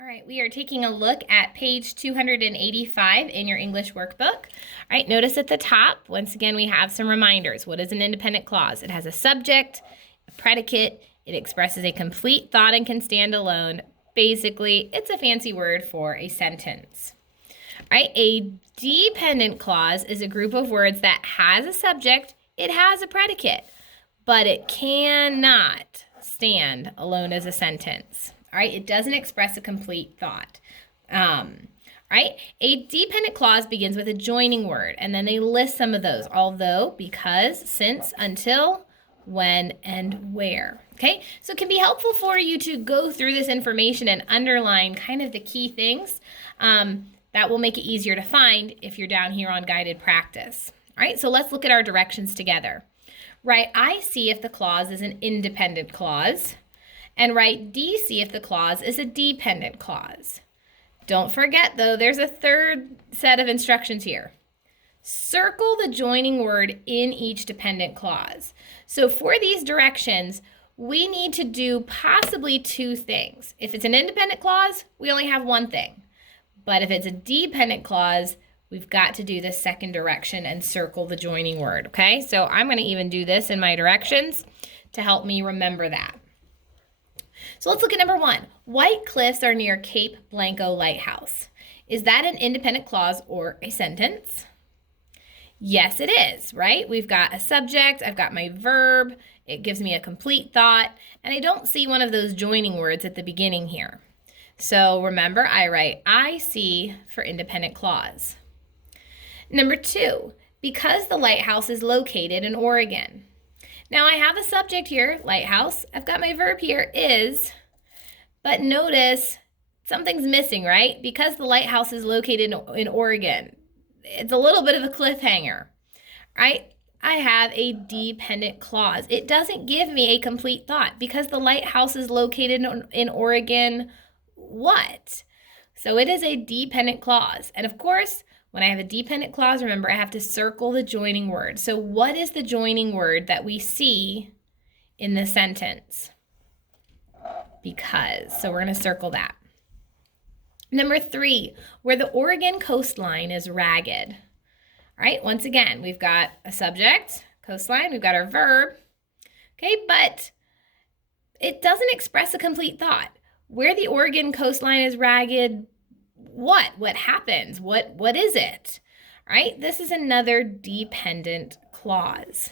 All right, we are taking a look at page 285 in your English workbook. All right, notice at the top, once again, we have some reminders. What is an independent clause? It has a subject, a predicate, it expresses a complete thought and can stand alone. Basically, it's a fancy word for a sentence. All right, a dependent clause is a group of words that has a subject, it has a predicate, but it cannot stand alone as a sentence. All right, it doesn't express a complete thought. Right, a dependent clause begins with a joining word, and then they list some of those: although, because, since, until, when, and where. Okay, so it can be helpful for you to go through this information and underline kind of the key things. That will make it easier to find if you're down here on guided practice. All right, so let's look at our directions together. Write I C if the clause is an independent clause, and write D C if the clause is a dependent clause. Don't forget, though, there's a third set of instructions here. Circle the joining word in each dependent clause. So for these directions, we need to do possibly two things. If it's an independent clause, we only have one thing. But if it's a dependent clause, we've got to do the second direction and circle the joining word, okay? So I'm going to even do this in my directions to help me remember that. So let's look at number one. White cliffs are near Cape Blanco Lighthouse. Is that an independent clause or a sentence? Yes, it is, right? We've got a subject, I've got my verb, it gives me a complete thought, and I don't see one of those joining words at the beginning here. So remember, I write IC for independent clause. Number two, because the lighthouse is located in Oregon. Now I have a subject here, lighthouse. I've got my verb here, is, but notice something's missing, right? Because the lighthouse is located in Oregon. It's a little bit of a cliffhanger, right? I have a dependent clause. It doesn't give me a complete thought. Because the lighthouse is located in Oregon, what? So it is a dependent clause. And of course, when I have a dependent clause, remember, I have to circle the joining word. So what is the joining word that we see in the sentence? Because. So we're going to circle that. Number three, where the Oregon coastline is ragged. All right, once again, we've got a subject, coastline, we've got our verb. Okay, but it doesn't express a complete thought. Where the Oregon coastline is ragged, what? What happens? What is it? All right, this is another dependent clause.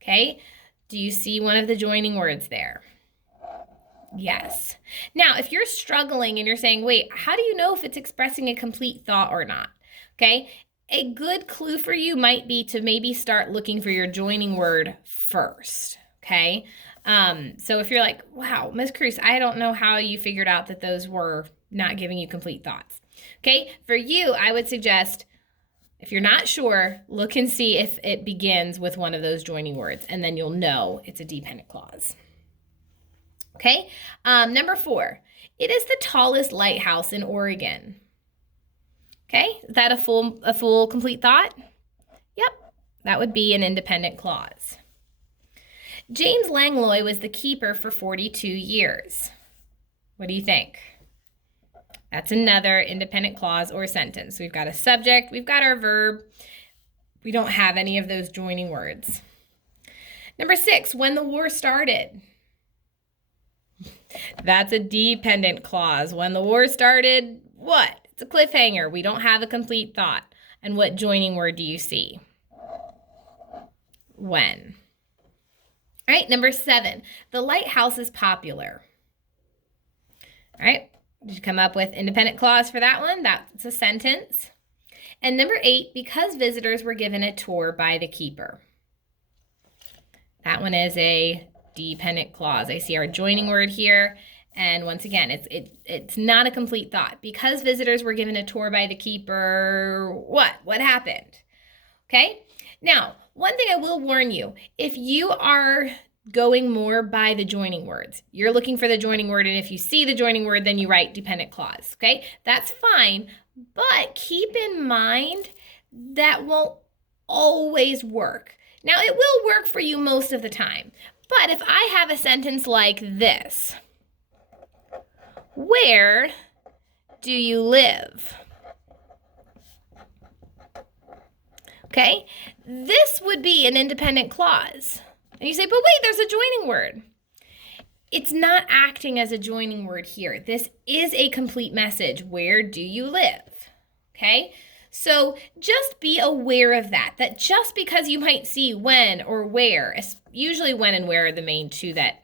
Okay, do you see one of the joining words there? Yes. Now, if you're struggling and you're saying, wait, how do you know if it's expressing a complete thought or not? Okay, a good clue for you might be to maybe start looking for your joining word first. Okay, so if you're like, wow, Ms. Cruz, I don't know how you figured out that those were not giving you complete thoughts. Okay, for you, I would suggest, if you're not sure, look and see if it begins with one of those joining words, and then you'll know it's a dependent clause. Okay, number four, it is the tallest lighthouse in Oregon. Okay, is that a full complete thought? Yep, that would be an independent clause. James Langlois was the keeper for 42 years. What do you think? That's another independent clause or sentence. We've got a subject, we've got our verb. We don't have any of those joining words. Number six, when the war started. That's a dependent clause. When the war started, what? It's a cliffhanger. We don't have a complete thought. And what joining word do you see? When. All right, number seven, the lighthouse is popular. All right, did you come up with independent clause for that one? That's a sentence. And number eight, because visitors were given a tour by the keeper. That one is a dependent clause. I see our joining word here. And once again, it's not a complete thought. Because visitors were given a tour by the keeper, what? What happened? Okay? Now, one thing I will warn you, if you are going more by the joining words, you're looking for the joining word, and if you see the joining word, then you write dependent clause, okay? That's fine, but keep in mind that won't always work. Now, it will work for you most of the time, but if I have a sentence like this, where do you live? Okay, this would be an independent clause. And you say, but wait, there's a joining word. It's not acting as a joining word here. This is a complete message. Where do you live? Okay, so just be aware of that just because you might see when or where, usually when and where are the main two that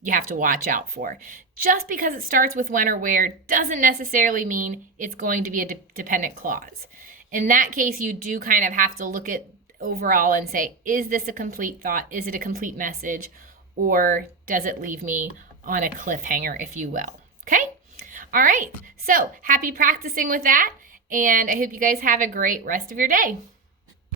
you have to watch out for. Just because it starts with when or where doesn't necessarily mean it's going to be a dependent clause. In that case, you do kind of have to look at overall and say, is this a complete thought? Is it a complete message? Or does it leave me on a cliffhanger, if you will? Okay? All right. So happy practicing with that. And I hope you guys have a great rest of your day.